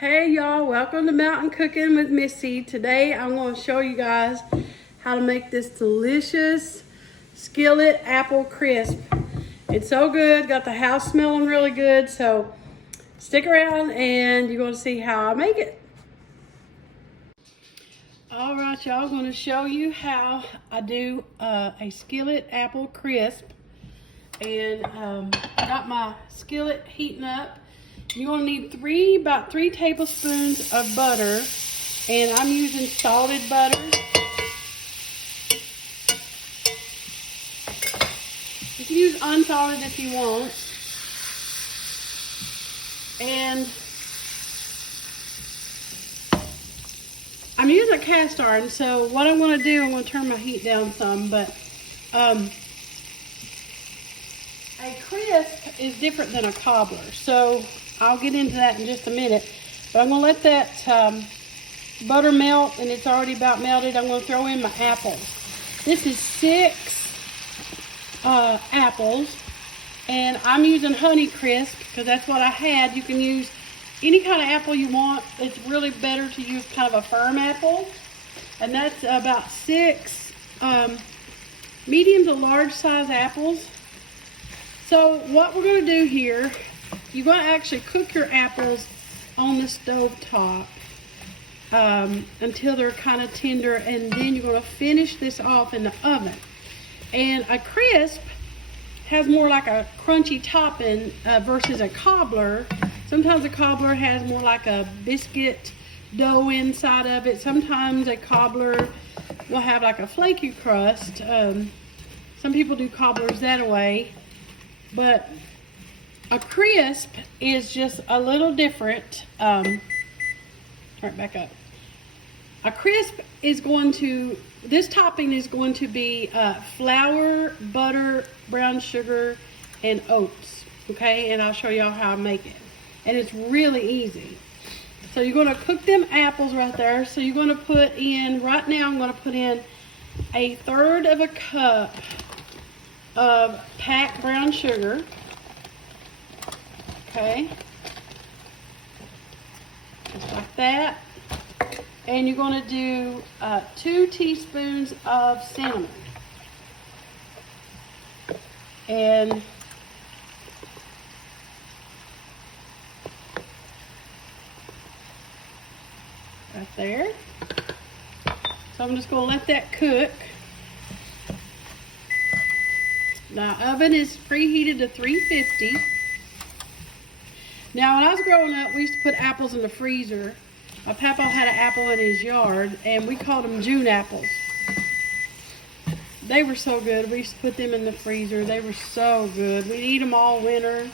Hey y'all, welcome to Mountain Cooking with Missy. Today I'm going to show you guys how to make this delicious skillet apple crisp. It's so good, got the house smelling really good, so stick around and you're going to see how I make it. Alright y'all, I'm going to show you how I do a skillet apple crisp. And I got my skillet heating up. You're gonna need about 3 tablespoons of butter, and I'm using salted butter. You can use unsalted if you want. And I'm using a cast iron, so what I'm gonna do, I'm gonna turn my heat down some, but a crisp is different than a cobbler, so I'll get into that in just a minute. But I'm going to let that butter melt, and it's already about melted. I'm going to throw in my apples. This is 6 apples, and I'm using Honey Crisp because that's what I had. You can use any kind of apple you want. It's really better to use kind of a firm apple, and that's about 6 medium to large size apples. So what we're going to do here, you're going to actually cook your apples on the stove top until they're kind of tender, and then you're going to finish this off in the oven. And a crisp has more like a crunchy topping versus a cobbler. Sometimes a cobbler has more like a biscuit dough inside of it. Sometimes a cobbler will have like a flaky crust. Some people do cobblers that way. But a crisp is just a little different. Turn it back up. A crisp is going to, this topping is going to be flour, butter, brown sugar, and oats. Okay, and I'll show y'all how I make it. And it's really easy. So you're going to cook them apples right there. So you're going to put in, right now I'm going to put in 1/3 cup of packed brown sugar. Okay, just like that. And you're going to do 2 teaspoons of cinnamon. And right there. So I'm just going to let that cook. Now, oven is preheated to 350. Now, when I was growing up, we used to put apples in the freezer. My papa had an apple in his yard, and we called them June apples. They were so good. We used to put them in the freezer. They were so good. We'd eat them all winter.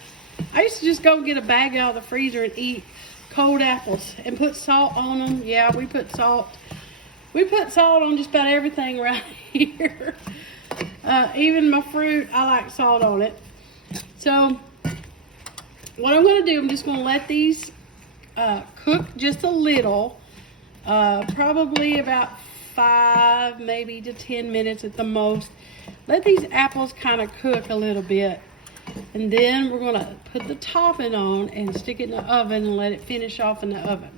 I used to just go get a bag out of the freezer and eat cold apples and put salt on them. Yeah, we put salt. We put salt on just about everything right here. Even my fruit, I like salt on it. So what I'm going to do, I'm just going to let these cook just a little, probably about 5 maybe to 10 minutes at the most. Let these apples kind of cook a little bit, and then we're going to put the topping on and stick it in the oven and let it finish off in the oven.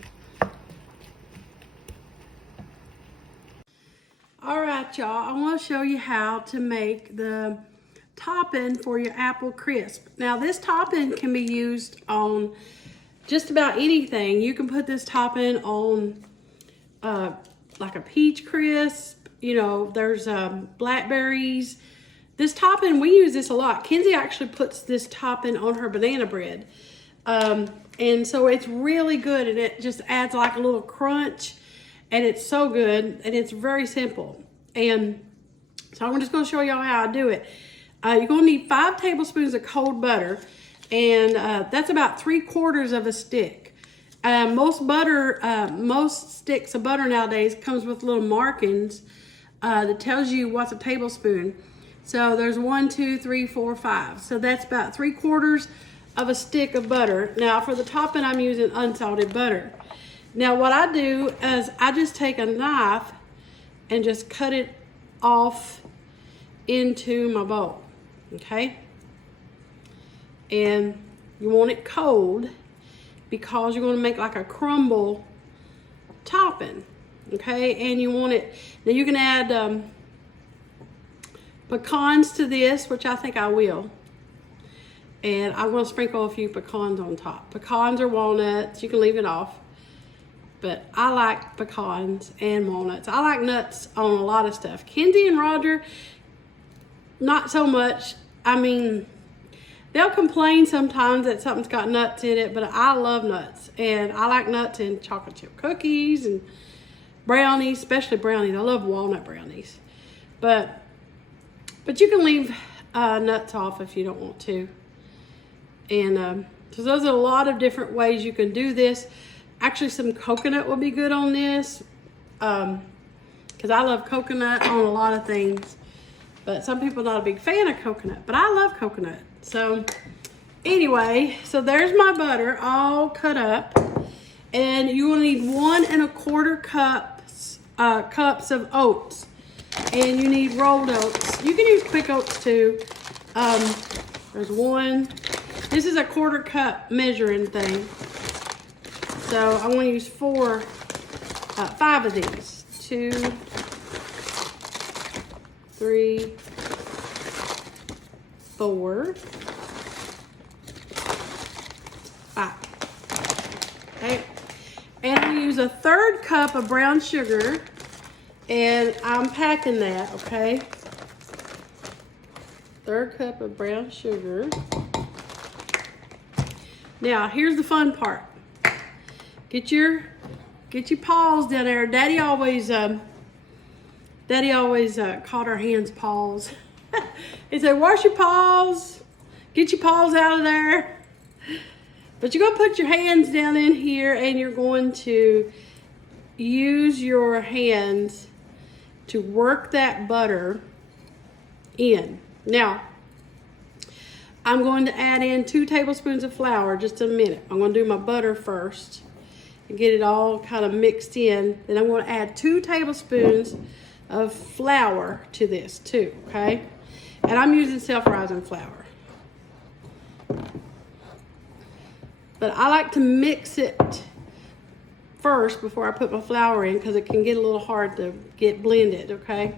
Alright y'all, I want to show you how to make the topping for your apple crisp. Now this topping can be used on just about anything. You can put this topping on like a peach crisp. You know, there's blackberries. This topping, we use this a lot. Kenzie actually puts this topping on her banana bread. And so it's really good, and it just adds like a little crunch. And it's so good, and it's very simple. And so I'm just going to show y'all how I do it. You're going to need 5 tablespoons of cold butter, and that's about 3/4 of a stick. Most sticks of butter nowadays comes with little markings that tells you what's a tablespoon. So there's 1, 2, 3, 4, 5. So that's about 3/4 of a stick of butter. Now for the topping, I'm using unsalted butter. Now what I do is I just take a knife and just cut it off into my bowl, okay? And you want it cold, because you're going to make like a crumble topping. Okay, and you want it, now you can add pecans to this, which I think I will. And I'm going to sprinkle a few pecans on top. Pecans or walnuts, you can leave it off. But I like pecans and walnuts. I like nuts on a lot of stuff. Kenzie and Roger, not so much. I mean, they'll complain sometimes that something's got nuts in it, but I love nuts. And I like nuts in chocolate chip cookies and brownies, especially brownies. I love walnut brownies. But you can leave nuts off if you don't want to. And so those are a lot of different ways you can do this. Actually, some coconut will be good on this. Because I love coconut on a lot of things. But some people are not a big fan of coconut. But I love coconut. So anyway, so there's my butter all cut up. And you will need 1 1/4 cups of oats. And you need rolled oats. You can use quick oats too. There's one. This is a 1/4 cup measuring thing. So I want to use 5 of these. 2, 3, 4, 5. Okay. And I use a 1/3 cup of brown sugar. And I'm packing that, okay? 1/3 cup of brown sugar. Now, here's the fun part. Get your paws down there. Daddy always called our hands paws. He said, wash your paws. Get your paws out of there. But you're going to put your hands down in here and you're going to use your hands to work that butter in. Now, I'm going to add in 2 tablespoons of flour just in a minute. I'm going to do my butter first and get it all kind of mixed in. Then I'm going to add 2 tablespoons of flour to this too, okay? And I'm using self-rising flour. But I like to mix it first before I put my flour in because it can get a little hard to get blended, okay?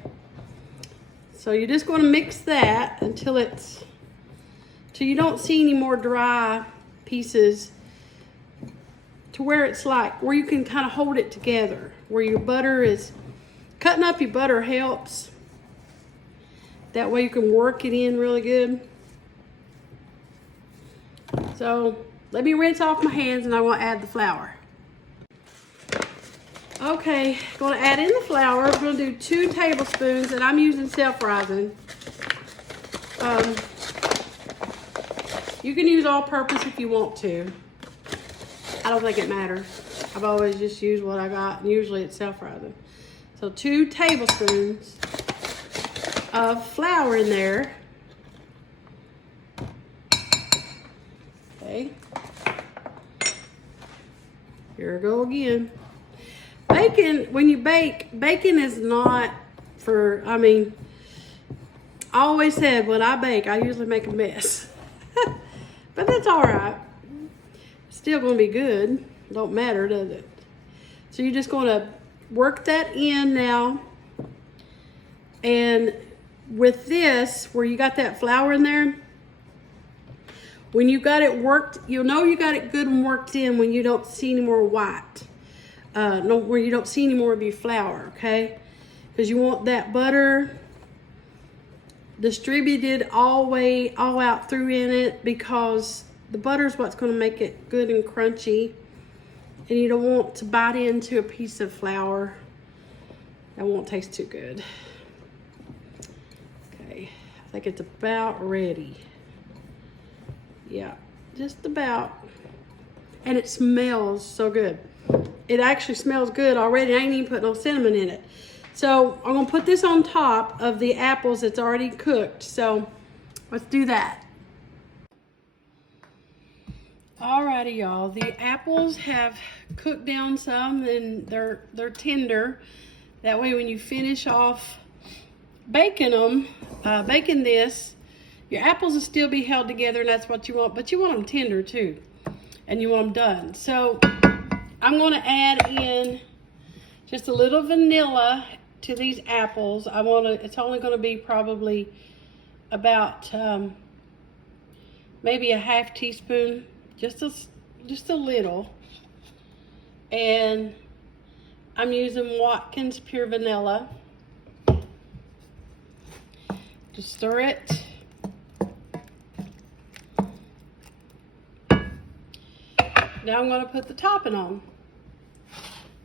So you're just going to mix that until you don't see any more dry pieces, to where it's like, where you can kind of hold it together, where your butter is, cutting up your butter helps. That way you can work it in really good. So let me rinse off my hands and I want to add the flour. Okay, going to add in the flour. We're going to do 2 tablespoons, and I'm using self-rising. You can use all-purpose if you want to. I don't think it matters. I've always just used what I got, and usually it's self-rising. So 2 tablespoons of flour in there. Okay. Here we go again. Bacon, when you bake, bacon is not for, I mean, I always said when I bake, I usually make a mess. But that's all right. Still going to be good. Don't matter, does it? So you're just going to work that in now. And with this, where you got that flour in there, when you got it worked, you'll know you got it good and worked in when you don't see any more white. Where you don't see any more of your flour, okay? Because you want that butter distributed all out through in it, because the butter is what's going to make it good and crunchy. And you don't want to bite into a piece of flour. That won't taste too good. Okay, I think it's about ready. Yeah, just about. And it smells so good. It actually smells good already. I ain't even put no cinnamon in it. So I'm going to put this on top of the apples that's already cooked. So let's do that. Alrighty, y'all. The apples have cooked down some and they're tender. That way when you finish off baking them, baking this, your apples will still be held together, and that's what you want. But you want them tender too. and you want them done. So I'm going to add in just a little vanilla to these apples. It's only going to be probably about maybe a half teaspoon, just a little. And I'm using Watkins Pure Vanilla. Just stir it. Now I'm going to put the topping on.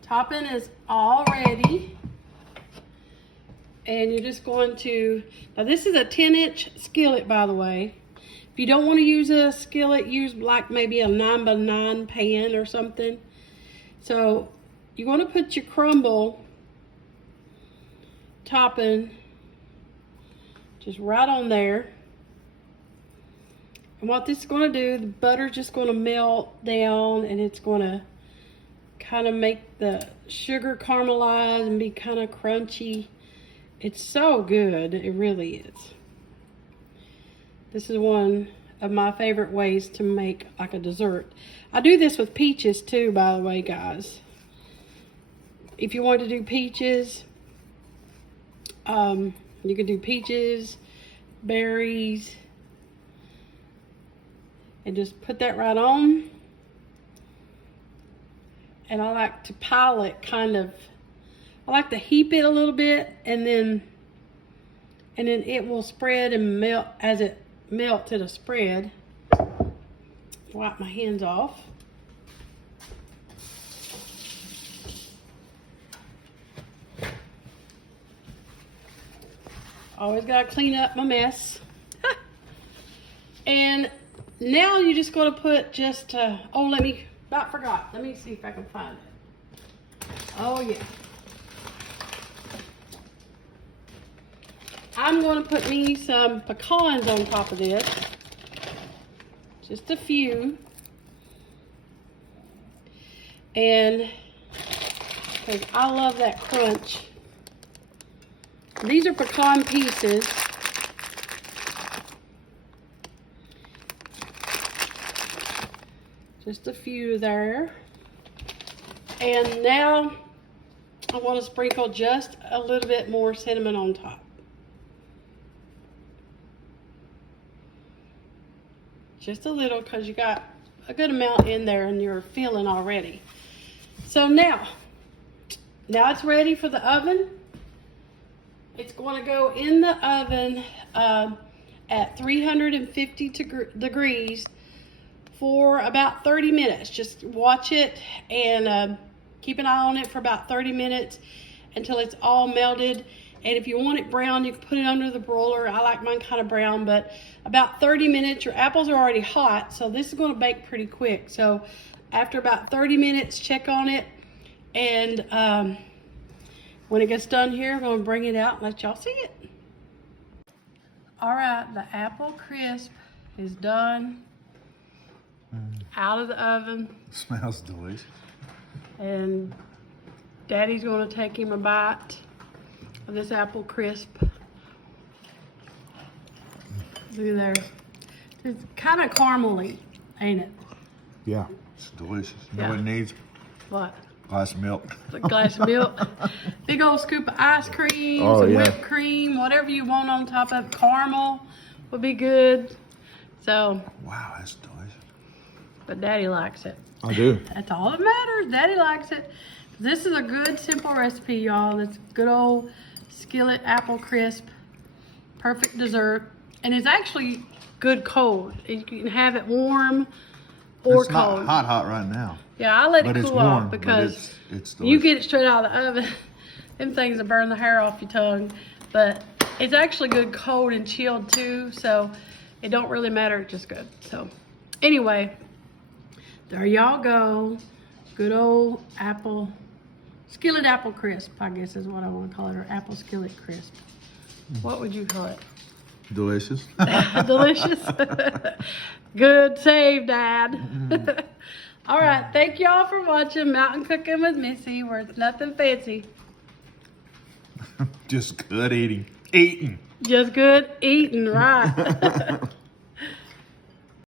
Topping is all ready. And you're just going to, now this is a 10-inch skillet, by the way. If you don't want to use a skillet, use like maybe a 9x9 pan or something. So you're going to put your crumble topping just right on there. And what this is going to do, the butter's just going to melt down, and it's going to kind of make the sugar caramelize and be kind of crunchy. It's so good, it really is. This is one of my favorite ways to make like a dessert. I do this with peaches too, by the way, guys. If you want to do peaches, you can do peaches, berries, and just put that right on. And I like to pile it I like to heap it a little bit, and then it will spread and melt. As it melts, it'll spread. Wipe my hands off. Always gotta clean up my mess. And now you're just gonna put just, about forgot. Let me see if I can find it. Oh yeah. I'm going to put me some pecans on top of this. Just a few. And because I love that crunch. These are pecan pieces. Just a few there. And now I want to sprinkle just a little bit more cinnamon on top. Just a little, because you got a good amount in there and you're filling already. So now it's ready for the oven. It's going to go in the oven at 350 degrees for about 30 minutes. Just watch it and keep an eye on it for about 30 minutes until it's all melted. And if you want it brown, you can put it under the broiler. I like mine kind of brown, but about 30 minutes, your apples are already hot, so this is going to bake pretty quick. So after about 30 minutes, check on it. And when it gets done here, I'm going to bring it out and let y'all see it. All right, the apple crisp is done. Out of the oven. Smells delicious. And Daddy's going to take him a bite of this apple crisp. Look at there. It's kind of caramely, ain't it? Yeah, it's delicious. You know Yeah. what it needs? What? Glass of milk. A glass of milk. Big old scoop of ice cream, Oh, some yeah. whipped cream, whatever you want on top of it. Caramel would be good. So, Wow, that's delicious. but Daddy likes it. I do. That's all that matters. Daddy likes it. This is a good, simple recipe, y'all. It's good old Skillet apple crisp. Perfect dessert. And it's actually good cold. You can have it warm or It's cold. not hot right now. Yeah, I let But it it's cool warm, off but because it's delicious. you get it straight out of the oven. Them things will burn the hair off your tongue. But it's actually good cold and chilled too. So it don't really matter. It's just good. So anyway, there y'all go. Good old skillet apple crisp, I guess is what I want to call it, or apple skillet crisp. What would you call it? Delicious. Delicious. Good save, Dad. All right, thank y'all for watching Mountain Cooking with Missy, where it's nothing fancy. Just good eating. Eating. Just good eating, right?